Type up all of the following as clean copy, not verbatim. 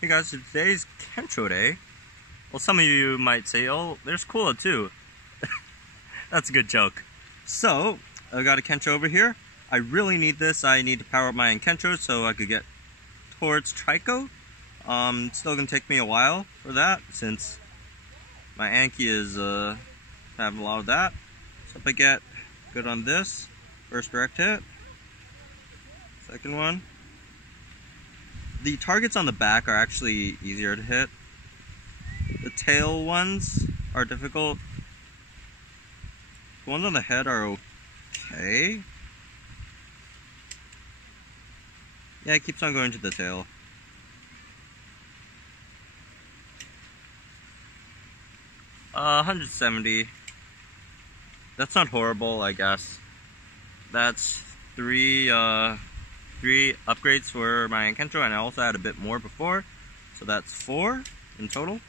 Hey guys, today's Kencho Day. Well, some of you might say, oh, there's Cola too. That's a good joke. So, I got a Kencho over here. I really need this. I need to power up my Kencho so I could get towards Trico. It's still gonna take me a while for that since my Anki is having a lot of that. So if I get good on this, first direct hit, second one. The targets on the back are actually easier to hit. The tail ones are difficult. The ones on the head are okay. Yeah, it keeps on going to the tail. Uh, 170. That's not horrible, I guess. That's three upgrades for my Kencho, and I also had a bit more before, so that's 4 in total.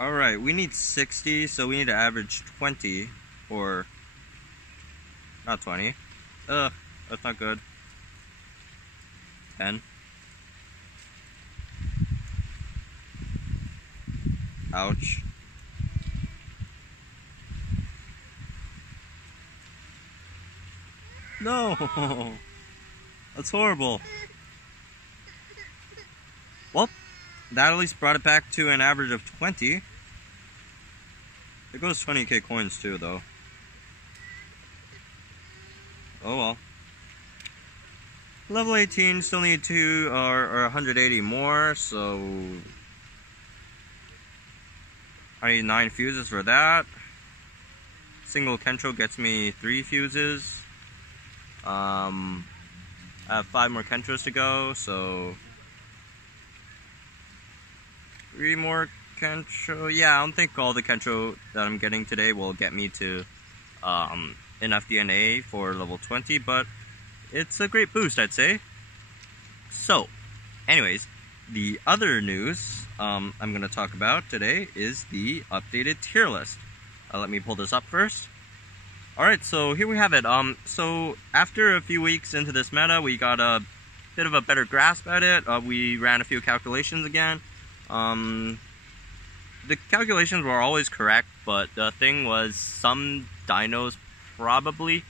Alright, we need 60, so we need to average 20, or not 20. Ugh, that's not good. 10. Ouch. No! That's horrible. Well, that at least brought it back to an average of 20. It goes 20k coins too, though. Oh well. Level 18, still need 2 or 180 more, so I need 9 fuses for that. Single Kencho gets me 3 fuses. I have 5 more Kenchos to go, so 3 more Kencho. Yeah, I don't think all the Kencho that I'm getting today will get me to enough DNA for level 20, but it's a great boost, I'd say. So, anyways, the other news I'm going to talk about today is the updated tier list. Let me pull this up first. Alright, so here we have it. So after a few weeks into this meta, we got a bit of a better grasp at it. We ran a few calculations again. The calculations were always correct, but the thing was some dinos probably,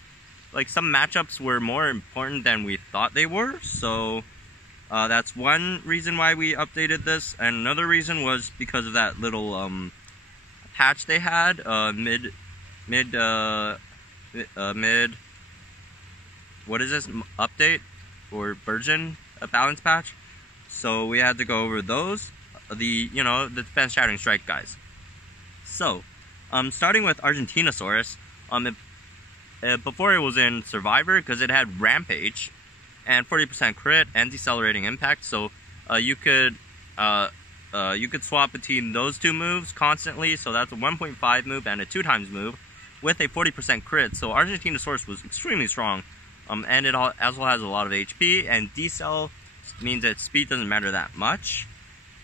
like some matchups were more important than we thought they were. So that's one reason why we updated this, and another reason was because of that little patch they had, what is this, update or version, a balance patch. So we had to go over those, the defense shattering strike guys. So starting with Argentinosaurus, before it was in Survivor, because it had Rampage and 40% crit and decelerating impact, so you could swap between those two moves constantly. So that's a 1.5 move and a 2 times move with a 40% crit. So Argentinosaurus was extremely strong, and it also has a lot of HP, and decel means that speed doesn't matter that much.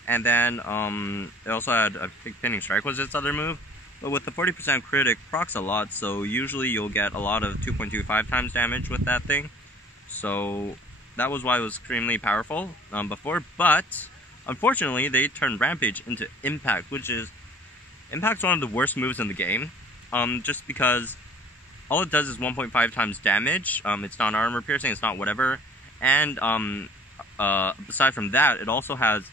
And then it also had, I think, pinning strike was its other move, but with the 40% crit it procs a lot, so usually you'll get a lot of 2.25 times damage with that thing. So that was why it was extremely powerful before, but unfortunately they turned Rampage into Impact, Impact's one of the worst moves in the game. Just because all it does is 1.5 times damage. It's not armor piercing, it's not whatever. And aside from that, it also has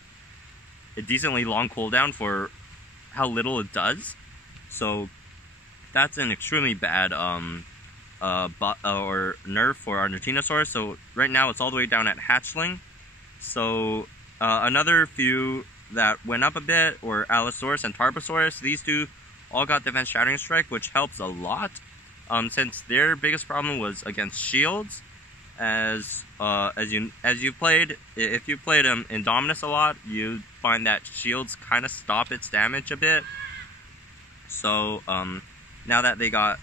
a decently long cooldown for how little it does. So that's an extremely bad or nerf for Argentinosaurus. So right now it's all the way down at Hatchling. So another few that went up a bit were Allosaurus and Tarbosaurus. These two all got defense shattering strike, which helps a lot, since their biggest problem was against shields. As you played, if you played Indominus a lot, you find that shields kind of stop its damage a bit. So now that they got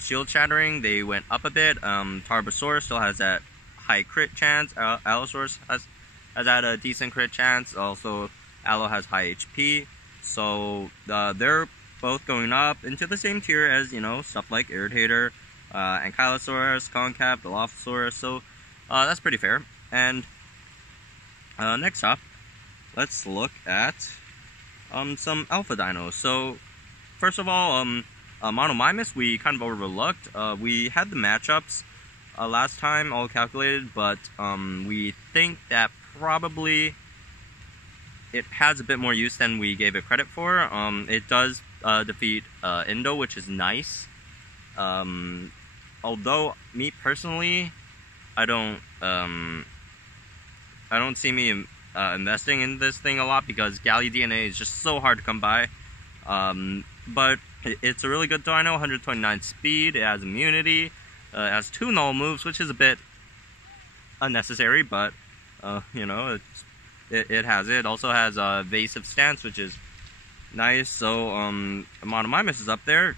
shield shattering, they went up a bit. Tarbosaurus still has that high crit chance. Allosaurus has had a decent crit chance. Also, Allo has high HP. So they're both going up into the same tier as, stuff like Irritator, Ankylosaurus, Concap, Allosaurus. So that's pretty fair. And next up, let's look at some alpha dinos. So first of all, Monomimus we kind of overlooked. We had the matchups last time all calculated, but we think that probably it has a bit more use than we gave it credit for. It does defeat Indo, which is nice. Although me personally, I don't see me investing in this thing a lot because Galley DNA is just so hard to come by. But it's a really good dino, 129 speed, it has immunity, it has 2 null moves, which is a bit unnecessary, but you know, it has it. It also has evasive stance, which is nice. So Monomimus is up there.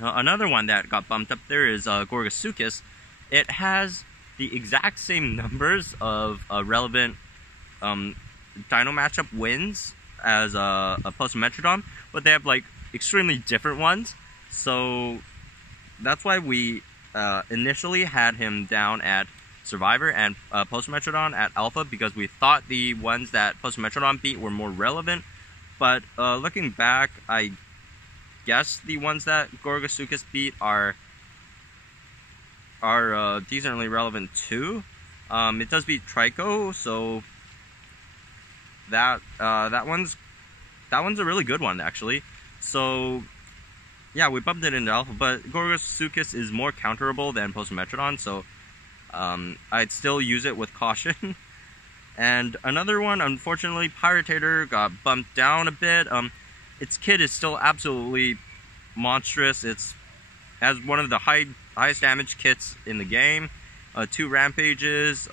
Another one that got bumped up there is Gorgosuchus. It has the exact same numbers of relevant dino matchup wins as a Post-Metrodon, but they have like extremely different ones. So that's why we initially had him down at Survivor and Post-Metrodon at Alpha, because we thought the ones that Post-Metrodon beat were more relevant. But looking back, I guess the ones that Gorgosuchus beat are decently relevant too. It does beat Trico, so that one's a really good one actually. So yeah, we bumped it into Alpha, but Gorgosuchus is more counterable than Post-Metrodon, so I'd still use it with caution. And another one, unfortunately, Pyratator got bumped down a bit. Its kit is still absolutely monstrous. It's has one of the highest damage kits in the game. 2 rampages.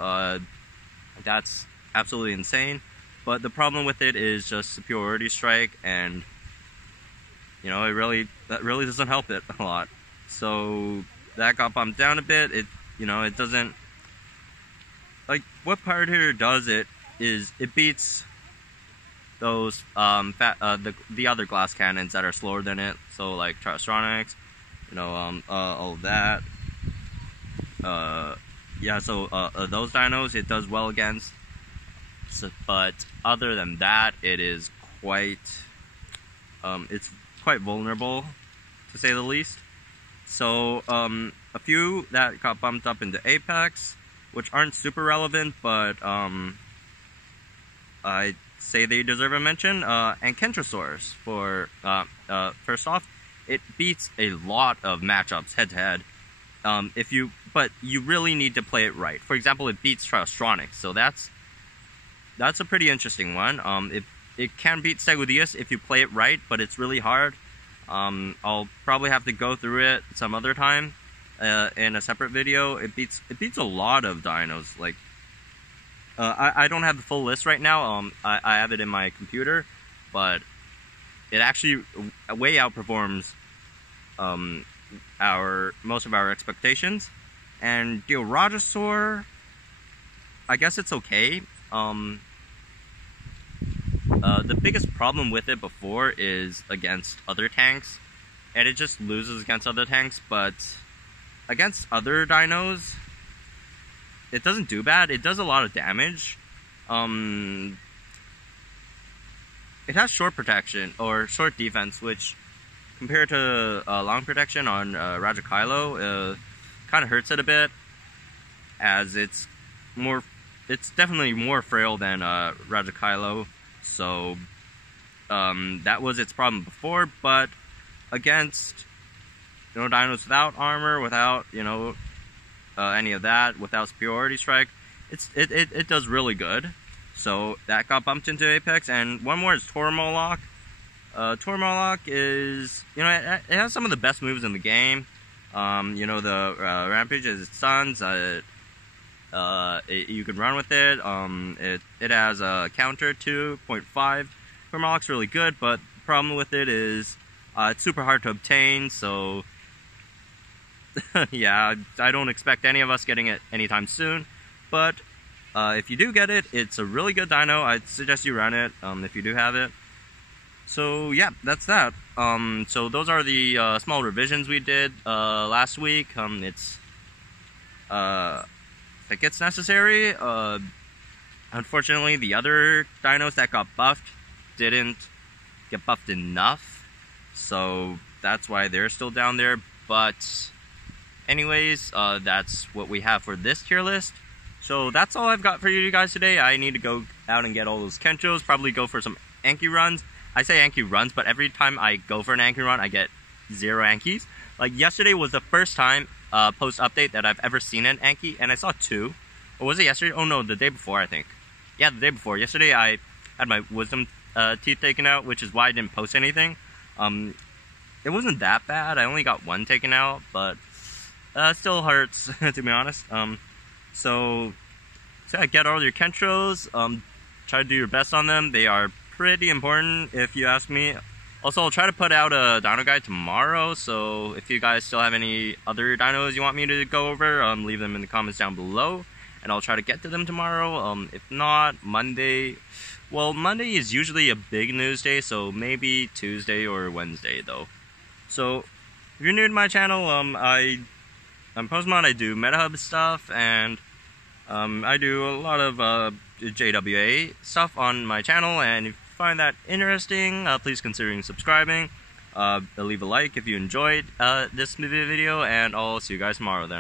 That's absolutely insane. But the problem with it is just superiority strike, and you know, that really doesn't help it a lot. So that got bumped down a bit. It doesn't, like, what Pyratator does it beats those the other glass cannons that are slower than it. So like Triastronics, all of that. Yeah, so those dinos it does well against. So, but other than that, it is quite it's quite vulnerable, to say the least. So a few that got bumped up into Apex, which aren't super relevant, but I'd say they deserve a mention. Argentinosaurus, for first off, it beats a lot of matchups head to head. But you really need to play it right. For example, it beats Triastronics, so that's a pretty interesting one. It can beat Segudius if you play it right, but it's really hard. I'll probably have to go through it some other time in a separate video. It beats a lot of dinos. Like I don't have the full list right now. I have it in my computer, but it actually way outperforms most of our expectations. And Dinos, I guess it's okay. The biggest problem with it before is against other tanks, and it just loses against other tanks, but against other dinos, it doesn't do bad. It does a lot of damage. It has short protection, or short defense, which, compared to long protection on Rajakylo, kind of hurts it a bit, as it's definitely more frail than Rajakylo. So that was its problem before, but against dinos without armor, without any of that, without superiority strike, it does really good. So that got bumped into Apex. And one more is Tuoramoloch. Tuoramoloch is it has some of the best moves in the game. The rampage is its sons. You can run with it. It has a counter 2.5. Tuoramoloch's really good, but the problem with it is it's super hard to obtain. So yeah, I don't expect any of us getting it anytime soon. But if you do get it, it's a really good dino. I'd suggest you run it if you do have it. So yeah, that's that. So those are the small revisions we did last week. If it's necessary, Unfortunately, the other dinos that got buffed didn't get buffed enough, so that's why they're still down there. But anyways, that's what we have for this tier list. So that's all I've got for you guys today. I need to go out and get all those Kenchos, probably go for some Anki runs. I say Anki runs, but every time I go for an Anki run, I get 0 Ankis. Like yesterday was the first time post-update that I've ever seen an Anki, and I saw 2. Or was it yesterday? Oh no, the day before, I think. Yeah, the day before. Yesterday I had my wisdom teeth taken out, which is why I didn't post anything. It wasn't that bad. I only got 1 taken out, but still hurts, to be honest. So yeah, get all your Kenchos. Try to do your best on them. They are pretty important, if you ask me. Also, I'll try to put out a dino guide tomorrow, so if you guys still have any other dinos you want me to go over, leave them in the comments down below, and I'll try to get to them tomorrow. If not, Monday. Well, Monday is usually a big news day, so maybe Tuesday or Wednesday, though. So, if you're new to my channel, I'm Postmon. I do MetaHub stuff, and I do a lot of JWA stuff on my channel, and if you find that interesting, please consider subscribing. Leave a like if you enjoyed this video, and I'll see you guys tomorrow then.